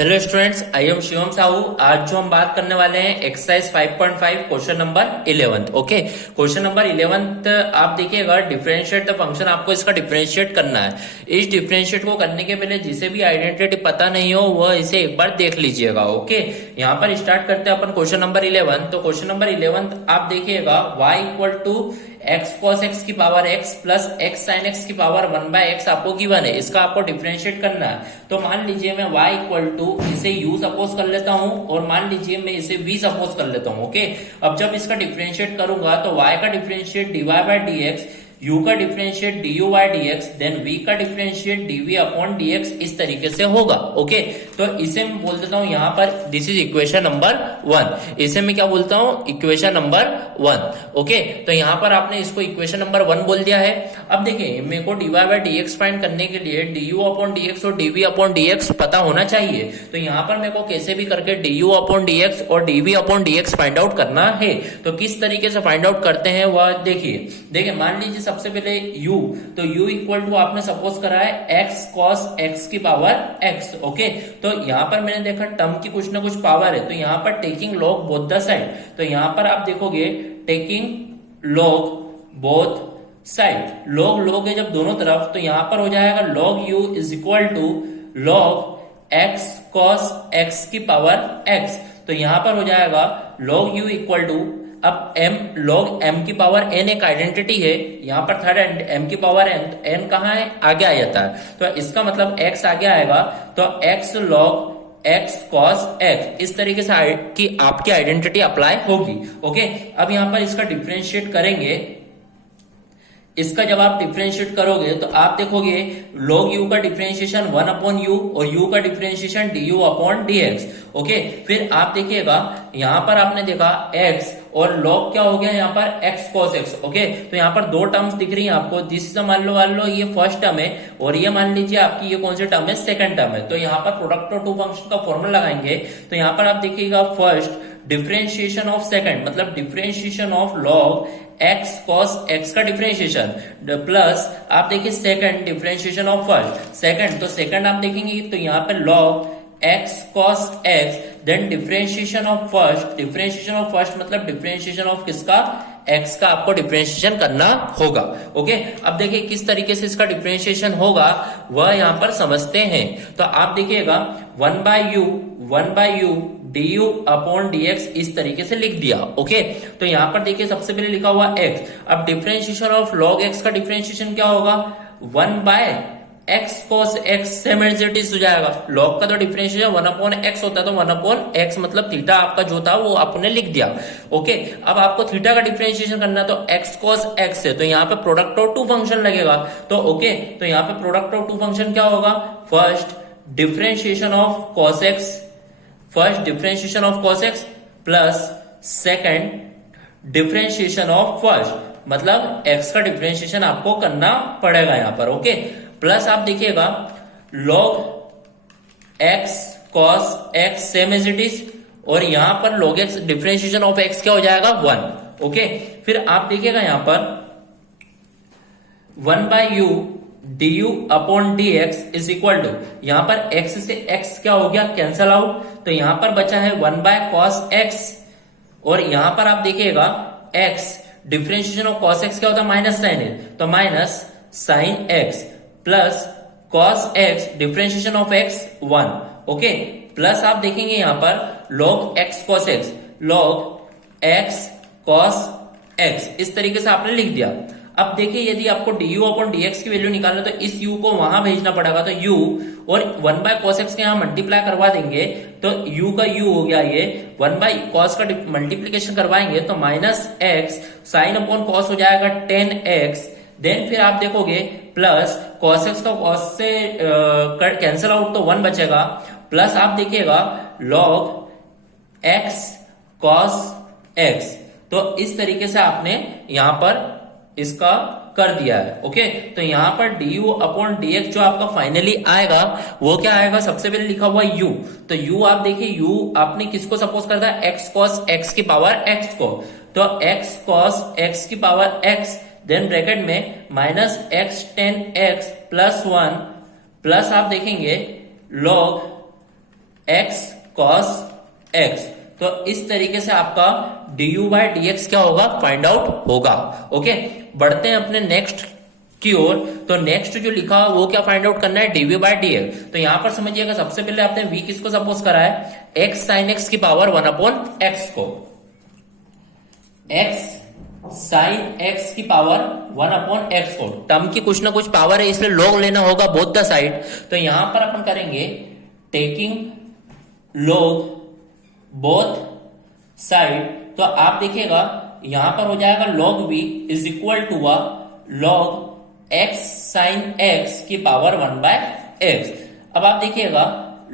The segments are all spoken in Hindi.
Hello students, I am Shivam Sahu. आज जो हम बात करने वाले हैं exercise 5.5 question number 11। Okay, question number 11 आप देखिएगा, डिफरेंशिएट द फंक्शन। आपको इसका डिफरेंशिएट करना है। इस डिफरेंशिएट को करने के पहले जिसे भी आइडेंटिटी पता नहीं हो वह इसे एक बार देख लीजिएगा। ओके, यहाँ पर स्टार्ट करते हैं अपन क्वेश्चन नंबर 11। तो क्वेश्चन नंबर 11 आप देखिएगा, y equal to x cos x की power x plus x sine x की पावर 1/x आपको गिवन है। इसका आपको डिफरेंशिएट करना है। तो मान लीजिए मैं y इक्वल टू इसे u सपोज कर लेता हूं और मान लीजिए मैं इसे v सपोज कर लेता हूं। ओके, अब जब इसका डिफरेंशिएट करूंगा तो y का differentiate dy by dx, u का differentiate du by dx, then v का डिफरेंशिएट dv अपॉन dx इस तरीके से होगा। ओके, तो इसे मैं बोल देता हूं यहाँ पर दिस इज इक्वेशन नंबर 1। इसे मैं क्या बोलता हूं? Equation number 1। ओके, तो यहाँ पर आपने इसको इक्वेशन नंबर 1 बोल दिया है। अब देखिए, मेरे को dy बाय dx फाइंड करने के लिए du अपॉन dx और dv अपॉन dx पता होना चाहिए। तो यहाँ पर मेरे को कैसे भी करके du अपॉन dx और dv upon dx find out करना है। तो किस तरीके से फाइंड आउट करते हैं वह देखिए मान लीजिए सबसे पहले u, तो u इक्वल टू आपने सपोज करा है x cos x की पावर x। ओके, तो यहाँ पर मैंने देखा टर्म की कुछ ना कुछ पावर है, तो यहाँ पर taking log both the side. तो यहाँ पर आप देखोगे taking log both side, log है जब दोनों तरफ, तो यहाँ पर हो जाएगा log u is equal to log x cos x की पावर x। तो यहाँ पर हो जाएगा log u इक्वल टू, अब m log m की पावर n एक आइडेंटिटी है, यहाँ पर थर्ड m की पावर n, तो n कहाँ है? आगे आ जाता है। तो इसका मतलब x आगे आएगा, तो x log x cos x इस तरीके से कि आपकी आइडेंटिटी अप्लाई होगी। ओके, अब यहाँ पर इसका डिफरेंशिएट करेंगे। इसका जब आप डिफरेंशिएट करोगे तो आप देखोगे log u का डिफरेंशिएशन 1 अपॉन u और u का differentiation du upon dx। Okay, फिर आप देखिएगा यहाँ पर आपने देखा x और log क्या हो गया यहाँ पर x cos x। ओके, तो यहाँ पर दो टर्म्स दिख रही हैं आपको। दिस मान लो ये फर्स्ट टर्म है और ये मान लीजिए आपकी ये कौन सी टर्म है? सेकंड टर्म है। तो यहाँ पर प्रोडक्ट ऑफ टू फंक्शन का फॉर्मूला लगाएंगे। तो यहाँ पर आप देखिएगा फर्स्ट डिफरेंशिएशन ऑफ सेकंड, मतलब differentiation of log x cos x का डिफरेंशिएशन प्लस आप देखिए second differentiation of first second. तो सेकंड आप देखेंगे तो यहाँ पे log x cos x, then differentiation of first. Differentiation of first मतलब डिफरेंशिएशन ऑफ किसका? x का आपको डिफरेंशिएशन करना होगा। ओके, अब देखिए किस तरीके से इसका डिफरेंशिएशन होगा वह यहाँ पर समझते हैं। तो आप देखिएगा 1 by u du upon dx इस तरीके से लिख दिया। ओके, तो यहाँ पर देखिए सबसे पहले लिखा हुआ x। अब डिफरेंशिएशन ऑफ log x का डिफरेंशिएशन क्या होगा? 1 by x cos x same as it is हो जाएगा। log का तो डिफरेंशिएशन 1 अपॉन x होता है, तो 1 अपॉन x मतलब थीटा आपका जो था वो आपने लिख दिया। ओके, अब आपको थीटा का डिफरेंशिएशन करना है, तो x cos x है, तो यहाँ पे प्रोडक्ट ऑफ टू फंक्शन लगेगा। तो ओके, तो यहाँ पे प्रोडक्ट ऑफ टू फंक्शन क्या होगा? First differentiation of cos x, first differentiation of cos x plus second differentiation of first, मतलब x का डिफरेंशिएशन आपको करना पड़ेगा यहाँ पर। ओके, प्लस आप देखिएगा log x cos x same as it is, और यहां पर log x differentiation of x क्या हो जाएगा? 1। ओके, फिर आप देखिएगा यहां पर 1 by u du upon dx is equal to, यहां पर x से x क्या हो गया? Cancel out. तो यहां पर बचा है 1 बाय cos x, और यहां पर आप देखिएगा x differentiation of cos x क्या होता है? माइनस साइन है, तो minus sine x plus cos x differentiation of x 1। Okay, plus आप देखेंगे यहां पर log x cos x, log x cos x इस तरीके से आपने लिख दिया। अब देखिए यदि आपको du अपॉन dx की वैल्यू निकालना तो इस u को वहां भेजना पड़ेगा, तो u और 1 बाय cos x के यहां मल्टीप्लाई करवा देंगे, तो u का u हो गया ये, 1 बाय cos का मल्टीप्लीकेशन करवाएंगे तो minus x sine upon cos हो जाएगा 10x। देन फिर आप देखोगे प्लस cos x का cos से कैंसल आउट तो 1 बचेगा, प्लस आप देखिएगा log x cos x। तो इस तरीके से आपने यहां पर इसका कर दिया है। ओके, तो यहां पर du अपॉन dx जो आपका फाइनली आएगा वो क्या आएगा? सबसे पहले लिखा हुआ u, तो u आप देखिए u आपने किसको सपोज करता है? x cos x की पावर x को, तो x cos x की पावर x, देन ब्रैकेट में minus x tan x plus 1 plus आप देखेंगे log x cos x। तो इस तरीके से आपका du बाय dx क्या होगा, फाइंड आउट होगा। ओके, बढ़ते हैं अपने नेक्स्ट की ओर। तो नेक्स्ट जो लिखा वो क्या फाइंड आउट करना है, dv बाय dx। तो यहां पर समझिएगा, सबसे पहले आपने v किसको सपोज करा है, x sin x की पावर 1 अपॉन x को, x sin x की पावर 1 अपॉन x को। टर्म की कुछ ना कुछ पावर है, इसलिए log लेना होगा बोथ द साइड। तो यहां पर अपन करेंगे टेकिंग log बोथ साइड। तो आप देखिएगा यहां पर हो जाएगा log v is equal to log x sin x की पावर 1 बाय x। अब आप देखिएगा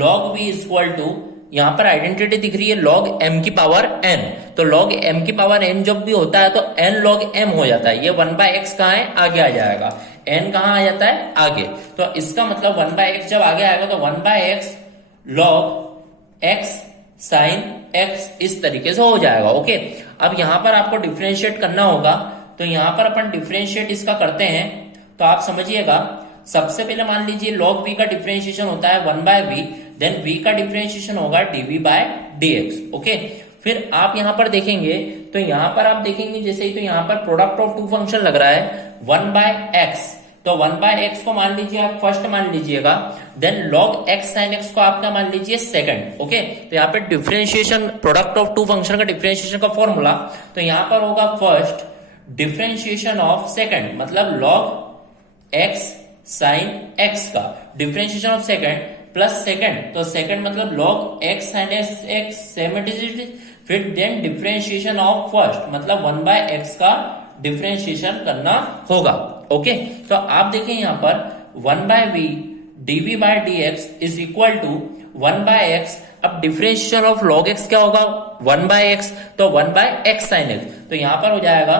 log v is equal to, यहां पर आइडेंटिटी दिख रही है log m की पावर n। तो log m की पावर n जब भी होता है तो n log m हो जाता है। ये 1 बाय x कहां है, आगे आ जाएगा। n कहां आ जाता है, आगे। तो इसका मतलब 1 बाय x जब आगे आएगा तो 1 by x log x sin x इस तरीके से हो जाएगा। ओके, अब यहां पर आपको डिफरेंशिएट करना होगा। तो यहां पर अपन डिफरेंशिएट इसका करते हैं। तो आप समझिएगा, सबसे पहले मान लीजिए log v का डिफरेंशिएशन होता है 1 बाय v, देन v का डिफरेंशिएशन होगा dv बाय dx। ओके, फिर आप यहां पर देखेंगे तो यहां पर आप देखेंगे जैसे ही, तो यहां पर प्रोडक्ट ऑफ टू फंक्शन लग रहा है 1 बाय x। तो 1 बाय x को मान लीजिए आप फर्स्ट मान लीजिएगा, then log x sin x को आप क्या मान लीजिए, सेकंड। ओके, तो यहाँ पे differentiation, product of two function का डिफरेंशिएशन का फॉर्मूला, तो यहां पर होगा फर्स्ट डिफरेंशिएशन ऑफ सेकंड, मतलब log x sin x का differentiation of second plus second. तो सेकंड मतलब log x sin x same it is, फिर देन डिफरेंशिएशन ऑफ फर्स्ट मतलब 1 बाय x का डिफरेंशिएशन करना होगा। ओके, तो आप देखें यहां पर 1 by v dv by dx is equal to 1 by x। अब डिफरेंशिएशन ऑफ log x क्या होगा, 1 बाय x, तो 1 बाय x sin x। तो यहां पर हो जाएगा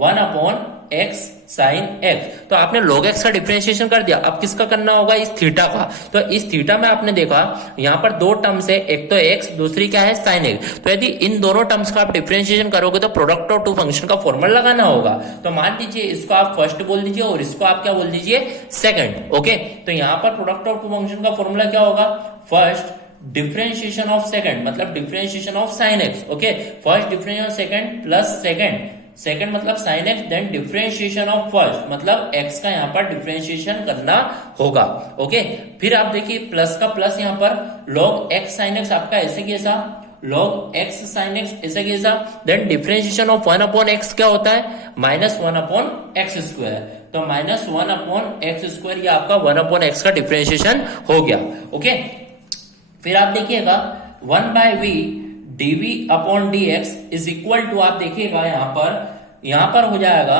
1 अपॉन x sin x। तो आपने log x का डिफरेंशिएशन कर दिया। अब किसका करना होगा, इस थीटा का। तो इस थीटा में आपने देखा यहां पर दो टर्म्स है, एक तो x, दूसरी क्या है, sin x। तो यदि इन दोनों टर्म्स का आप डिफरेंशिएशन करोगे तो प्रोडक्ट ऑफ टू फंक्शन का फॉर्मूला लगाना होगा। तो मान लीजिए इसको आप फर्स्ट बोल दीजिए और इसको आप क्या बोल दीजिए, सेकंड। ओके, तो यहां पर प्रोडक्ट ऑफ टू फंक्शन का फॉर्मूला क्या होगा, फर्स्ट डिफरेंशिएशन ऑफ सेकंड मतलब differentiation of sin x। Okay, first differentiation of second plus second, second मतलब sin x, then differentiation of first मतलब x का यहाँ पर डिफरेंशिएशन करना होगा। ओके, फिर आप देखिए प्लस का प्लस यहाँ पर log x sin x आपका ऐसे कैसा, log x sin x ऐसे कैसा, then differentiation of 1 upon x क्या होता है, माइनस 1 अपॉन x स्क्वायर। तो माइनस 1 अपॉन x स्क्वायर, ये आपका 1 अपॉन x का डिफरेंशिएशन हो गया। ओके, फिर आप देखिएगा 1 by v dv upon dx is equal to, आप देखिएगा यहां पर हो जाएगा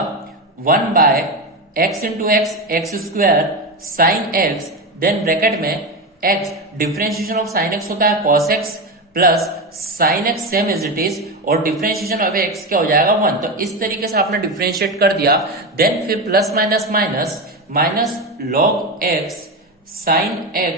1 by x into x square sine x, then bracket में x, differentiation of sine x होता है cos x plus sine x same as it is, और डिफरेंशिएशन ऑफ x क्या हो जाएगा 1। तो इस तरीके से आपने डिफरेंशिएट कर दिया। देन फिर plus minus minus minus log x sine x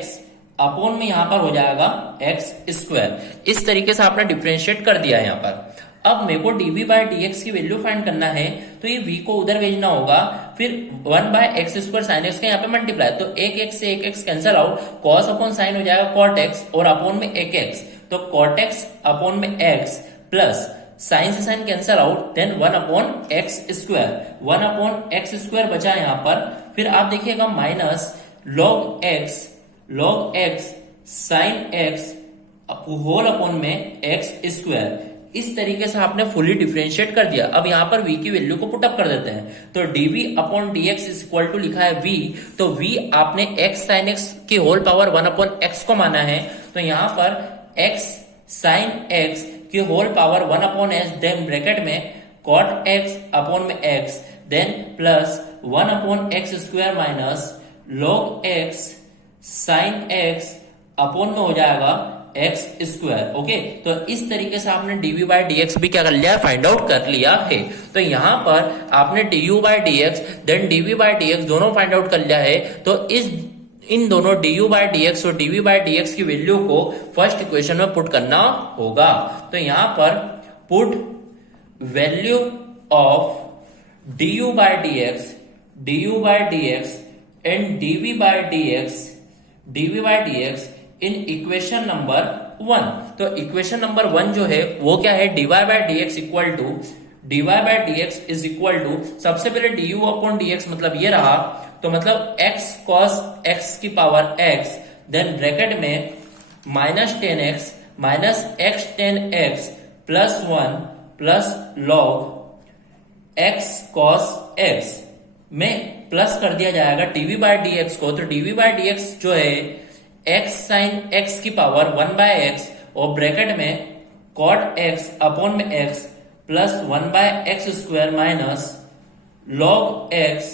upon में यहां पर हो जाएगा x स्क्वायर। इस तरीके से आपने डिफरेंशिएट कर दिया यहाँ पर। अब मेरे को dv बाय dx की वैल्यू फाइंड करना है, तो ये v को उधर भेजना होगा, फिर 1 by x square sine x का यहाँ पे मल्टीप्लाई, तो एक x से एक x cancel out, cos upon sine हो जाएगा cot x और अपॉन में एक x, तो cot x अपॉन में x प्लस साइन से sine cancel out, then 1 upon x square, 1 upon x square बचा यहाँ पर। फिर आप देखिएगा minus log x sine x whole upon में x स्क्वायर। इस तरीके से आपने फुली डिफरेंशिएट कर दिया। अब यहाँ पर v की वैल्यू को पुटअप कर देते हैं। तो dv upon dx is equal to लिखा है v, तो v आपने x साइन x की होल पावर 1 अपॉन x को माना है, तो यहाँ पर x साइन x की whole power 1 upon x, then bracket में cot x अपॉन में x, then plus 1 upon x square minus log x sine x upon में हो जाएगा x स्क्वायर। ओके, तो इस तरीके से आपने dv बाय dx भी क्या कर लिया, फाइंड आउट कर लिया है। तो यहाँ पर आपने du by dx then dv by dx दोनों फाइंड आउट कर लिया है। तो इन दोनों du बाय dx और dv बाय dx की वैल्यू को फर्स्ट इक्वेशन में पुट करना होगा। तो यहाँ पर put value of du by dx and dv by dx in equation number 1। तो इक्वेशन नंबर 1 जो है वो क्या है, dy by dx equal to dy by dx is equal to, सबसे पहले du अपॉन dx मतलब ये रहा, तो मतलब x cos x की पावर x, देन ब्रैकेट में minus 10x minus x tan x plus 1 plus log x cos x में प्लस कर दिया जाएगा dv बाय dx को। तो dv बाय dx जो है x साइन x की पावर 1 बाय x और ब्रैकेट में cot x अपॉन में x plus 1 by x square minus log x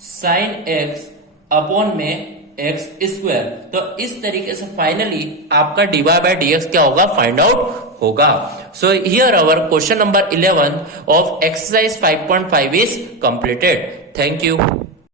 sine x upon में x स्क्वायर। तो इस तरीके से फाइनली आपका dy बाय dx क्या होगा, फाइंड आउट होगा। So here our question number 11 of exercise 5.5 is completed. Thank you.